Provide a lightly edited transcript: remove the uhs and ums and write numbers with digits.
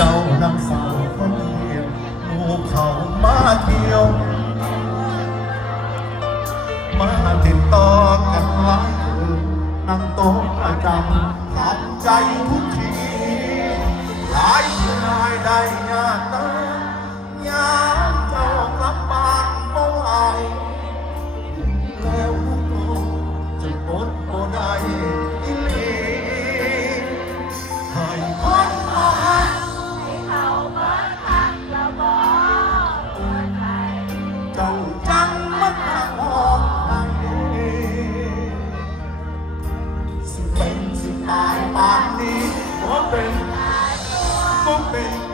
เจ้านางสาวคนเดียวหมู่เขามาเที่ยวมาติดต่อกันหลายนั่งโต๊ะประจำทำใจทุกทีหลายที่นายได้ยากนะยามเจ้ากลับบ้านบ่เอาแล้วก็จะอดบ่ได้อีหลีให้คนมาหักให้เขามาหักแล้วบ่เปิดใจเจ้าจังมันหักออกได้สิเป็นสิตายป่านนี้บ่เป็น